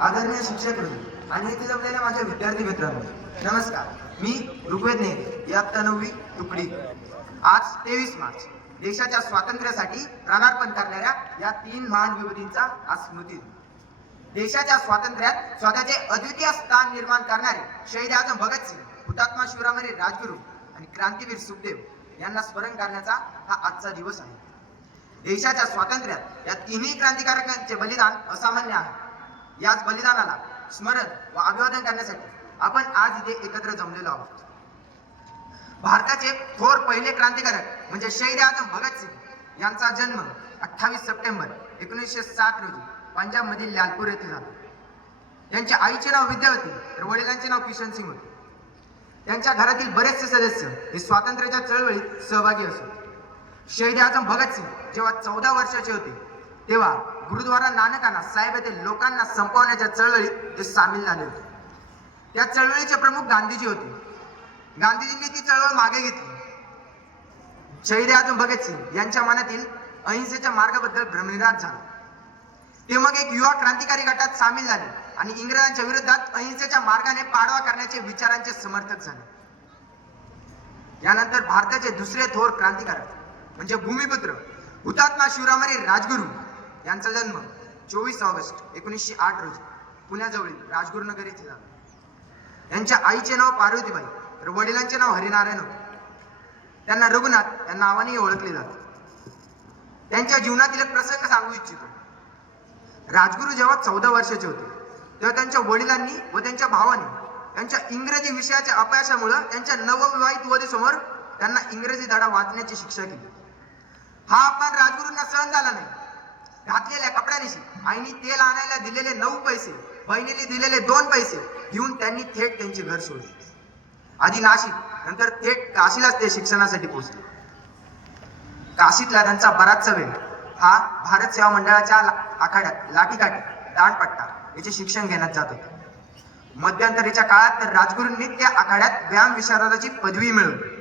आदरणीय शिक्षक वृंद आणि इथे जमलेल्या माझ्या विद्यार्थी मित्रांनो नमस्कार. मी ऋग्वेद नेहरे इयत्ता नववी तुकडी. आज तेवीस मार्च. देशाच्या स्वातंत्र्यासाठी प्राणार्पण करणाऱ्या या तीन महान विभूतींचा आज स्मृती देशाच्या स्वातंत्र्यात स्वतःचे अद्वितीय स्थान निर्माण करणारे शहीद आजम भगतसिंग हुतात्मा शिवरामरी राजगुरू आणि क्रांतीवीर सुखदेव यांना स्मरण करण्याचा हा आजचा दिवस आहे. देशाच्या स्वातंत्र्यात या तिन्ही क्रांतिकारकांचे बलिदान असामान्य आहे. याच बलिदानाला स्मरण व अभिवादन करण्यासाठी आपण आज इथे एकत्र जमलेलो आहोत. भारताचे थोर पहिले क्रांतिकारक म्हणजे शहीद आजम भगतसिंग यांचा जन्म अठ्ठावीस सप्टेंबर एकोणीसशे साठ रोजी पंजाब मधील लालपूर येथे झाला. त्यांच्या आईचे नाव विद्यावती तर वडिलांचे नाव किशन सिंग होते. त्यांच्या घरातील बरेचसे सदस्य हे स्वातंत्र्याच्या चळवळीत सहभागी असत शहीद आजम भगतसिंग जेव्हा चौदा वर्षाचे होते तेव्हा गुरुद्वारा नानकांना साहेब येथे लोकांना संपवण्याच्या चळवळीत ते सामील झाले होते. या चळवळीचे प्रमुख गांधीजी होते. गांधीजींनी ती चळवळ मागे घेतली. शहीद आजम भगतसिंग यांच्या मनातील अहिंसेच्या मार्गाबद्दल भ्रमनिराश झाला. ते मग एक युवा क्रांतिकारी गटात सामील झाले आणि इंग्रजांच्या विरोधात अहिंसेच्या मार्गाने पाडवा करण्याचे विचारांचे समर्थक झाले. यानंतर भारताचे दुसरे थोर क्रांतिकारक म्हणजे भूमिपुत्र हुतात्मा शिवरामारी राजगुरू यांचा जन्म चोवीस ऑगस्ट एकोणीसशे आठ रोजी पुण्याजवळील राजगुरुनगर येथे झाला. यांच्या आईचे नाव पार्वतीबाई तर वडिलांचे नाव हरिनारायण होते. त्यांना रघुनाथ या नावानेही ओळखले जाते. त्यांच्या जीवनातील एक प्रसंग सांगू इच्छितो. राजगुरू जेव्हा चौदा वर्षाचे होते तेव्हा त्यांच्या वडिलांनी व त्यांच्या भावाने त्यांच्या इंग्रजी विषयाच्या अपयशामुळे त्यांच्या नवविवाहित वधूसमोर त्यांना इंग्रजी धडा वाचण्याची शिक्षा केली. हा अपमान राजगुरूंना सहन झाला नाही. घातलेल्या कपड्यानिशी. आईने तेल आणायला दिलेले नऊ पैसे बहिणीने दिलेले दोन पैसे घेऊन त्यांनी थेट त्यांचे घर सोडले. आधी नाशिक नंतर थेट काशीलाच ते शिक्षणासाठी पोहोचले. काशीतला त्यांचा बराचसा वेळ. हा भारत सेवा मंडळाच्या आखाड्यात लाठीकाठी दांडपट्टा याचे शिक्षण घेण्यात जात होते. मध्यंतरीच्या काळात तर राजगुरूंनी त्या आखाड्यात व्यायाम विशारदाची पदवी मिळवली.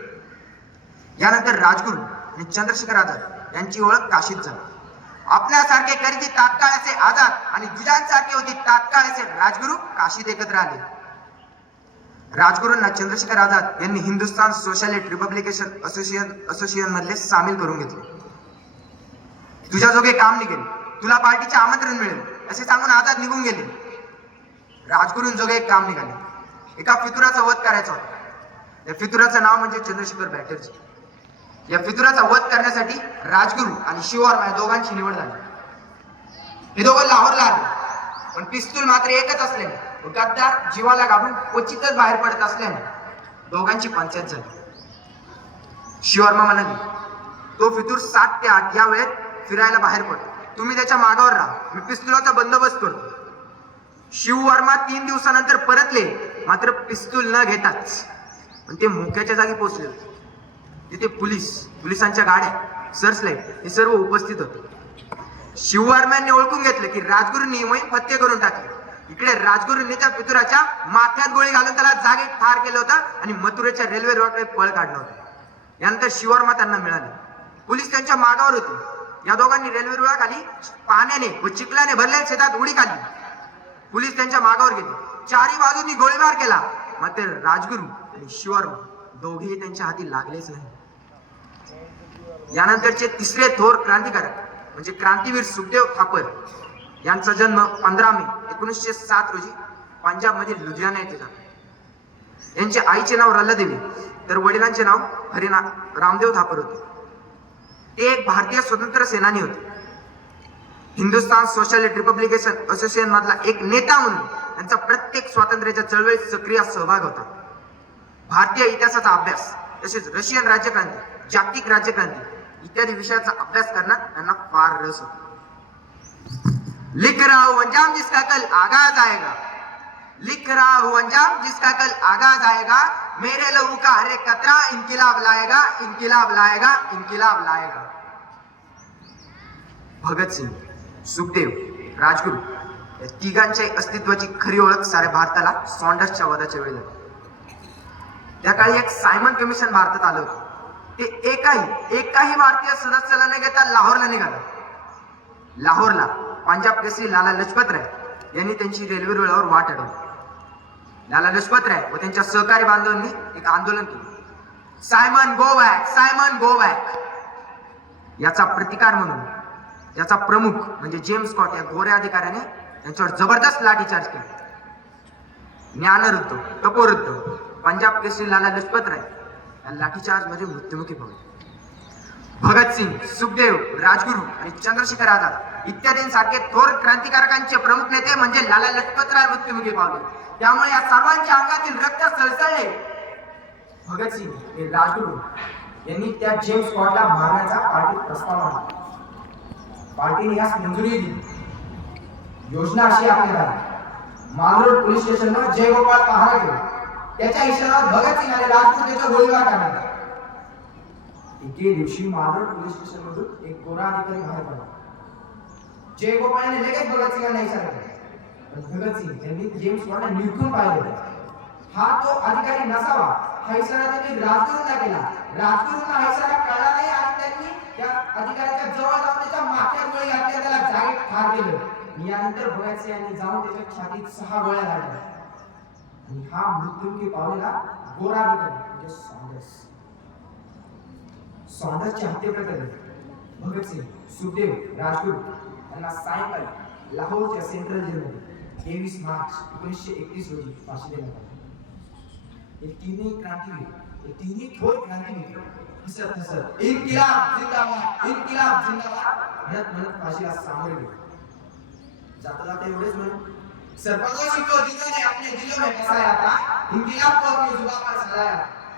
यानंतर राजगुरू आणि चंद्रशेखर आझाद यांची ओळख काशीत झाली. आपल्यासारखे करीती तात्काळ असे आझाद आणि दुजांसारखे होते तात्काळ असे राजगुरू काशीत एकत्र आले. राजगुरूंना चंद्रशेखर आझाद यांनी Hindustan socialist republican association association मधले सामील करून घेतले. तुझ्या जोगे काम निघेल. तुला पार्टीचे आमंत्रण मिळेल. असे सांगून आझाद निघून गेले. राजगुरूंजोगे एक काम निघाले. एका फितुराचा वध करायचा होता. या फितुराचं नाव म्हणजे चंद्रशेखर बॅटर्जी. या फितुराचा वध करण्यासाठी राजगुरू आणि शिववर्मा या दोघांची निवड झाली. हे दोघं लाहोरला आले. पण पिस्तूल मात्र एकच असल्याने गद्दार जीवाला घाबरून क्वचितच बाहेर पडत असल्याने दोघांची पंचायत झाली. शिवर्मा म्हणाली तो फितूर सात ते आठ या वेळेत फिरायला बाहेर पडतो. तुम्ही त्याच्या मागावर राहा. मी पिस्तुलाचा बंदोबस्त करतो. शिववर्मा तीन दिवसानंतर परतले मात्र पिस्तूल न घेताच. पण ते मोक्याच्या जागी पोहोचले होते. तिथे पोलीस पोलिसांच्या गाड्या सर्च लाइट हे सर्व उपस्थित होते. शिववर्म्यांनी ओळखून घेतलं की राजगुरूंनी मोहीम फत्ते करून टाकली. इकडे राजगुरूंनी त्या पितुराच्या माथ्यात गोळी घालून त्याला जागेत ठार केलं होतं आणि मथुरेच्या रेल्वे रोडकडे पळ काढलं होतं. यानंतर शिववर्मा त्यांना मिळाले. पोलीस त्यांच्या मागावर होते. या दोघांनी रेल्वे रुळाखाली पाण्याने व चिखल्याने भरलेल्या शेतात उडी काढली पोलीस त्यांच्या मागावर गेले. चारी बाजूंनी गोळीबार केला. मात्र राजगुरू आणि शिववर्मा दोघेही त्यांच्या हाती लागलेच नाही. यानंतरचे तिसरे थोर क्रांतिकारक म्हणजे क्रांतीवीर सुखदेव थापर यांचा जन्म पंधरा मे एकोणीसशे सात रोजी पंजाब मधील लुधियाना येथे झाला. यांचे आईचे नाव रल्लादेवी तर वडिलांचे नाव हरिना रामदेव थापर होते. ते एक भारतीय स्वतंत्र सेनानी होते. हिंदुस्थान सोशलिस्ट रिपब्लिकेशन असोसिएशन मधला एक नेता म्हणून त्यांचा प्रत्येक स्वातंत्र्याच्या चळवळीत सक्रिय सहभाग होता. भारतीय इतिहासाचा अभ्यास तसेच रशियन राज्यक्रांती जागतिक राज्यक्रांती इत्यादी विषयाचा अभ्यास करण्यात त्यांना फार रस होता. लिख रहा हूं अंजाम जिसका कल आगाज आएगा लिख रहा हूं अंजाम जिसका कल आगाज आएगा मेरे लहू का हर एक कतरा इनकिलाब लाएगा इनकिलाब लाएगा इनकिलाब लाएगा भगतसिंग सुखदेव राजगुरू या तिघांच्या अस्तित्वाची खरी ओळख साऱ्या भारताला सॉन्डर्सच्या वधाच्या वेळी लागली. त्या काळी एक सायमन कमिशन भारतात आलं होतं. ते एकाही एकाही भारतीय सदस्याला न घेता लाहोरला निघालं. लाहोरला पंजाब केसरी लाला लजपत राय यांनी त्यांची रेल्वे रुळावर वाट अडवली. लाला लजपत राय व त्यांच्या सहकारी बांधवांनी एक आंदोलन केलं. Simon go back Simon go back. याचा प्रतिकार म्हणून याचा प्रमुख म्हणजे जेम्स स्कॉट या गोऱ्या अधिकाऱ्याने त्यांच्यावर जबरदस्त लाठीचार्ज केला. ज्ञानरुद्ध तपोरुद्ध पंजाब केसरी लाला लजपत राय या लाठीचार्जमध्ये मृत्युमुखी पडले. भगतसिंग सुखदेव राजगुरू आणि चंद्रशेखर आझाद इत्यादींसारखे थोर क्रांतिकारकांचे प्रमुख नेते म्हणजे लाला लजपत राय मृत्युमुखी पावले. त्यामुळे या सर्वांच्या अंगातील रक्त सळसळले. भगतसिंग हे राजगुरू यांनी त्या जेम्स स्कॉटला मारण्याचा पार्टीत प्रस्ताव मांडला. पार्टीने यास मंजुरी दिली. योजना अशी आखली झाली मालरोड पोलीस स्टेशनला जयगोपाल पहारा केला. त्याच्या इशाऱ्यावर भगतसिंग आणि राजगुरू त्याचा गोळीबार आला. एके दिवशी मालरोड पोलीस स्टेशन मधून एक गोरा अधिकारी बाहेर पडला. जयगोपाळने लगेच भगतसिंगांना इशारा केला पण भगतसिंग यांनी जेम्स निरखून पाहिले. हा तो अधिकारी नसावा. हा इशारा त्यांनी राजगुरूंना केला. राजगुरूंना हा इशारा कळला नाही आणि त्यांनी त्या अधिकाऱ्याच्या जवळ जाऊन त्याच्या माथ्यात गोळी घातली त्याला जागेत ठार केलं. यानंतर भगतसिंग यांनी जाऊन त्याच्या छातीत सहा गोळ्या घातल्या. आणि हा मृत्युमुखी पावलेला गोरा अधिकारी म्हणजे सॉन्डर्स सॉन्डर्सच्या हत्येप्रकरणी भगतसिंग सुखदेव राजगुरू यांना सायंकाळी लाहोरच्या सेंट्रल जेलमध्ये तेवीस मार्च एकोणीसशे एकतीस रोजी फाशी देण्यात आली हे तिन्ही क्रांतीवीर हे तिन्ही थोर क्रांतीवीर दिसत दिसत इन्किलाब जिंदाबाद इन्किलाब जिंदाबाद। म्हणत म्हणत फाशीला सामोरे गेले जाता जाता एवढेच म्हणून सरपंचों को जिन्होंने अपने दिलों में बसाया था इनकिलाब को अपनी जुबा पर सजाया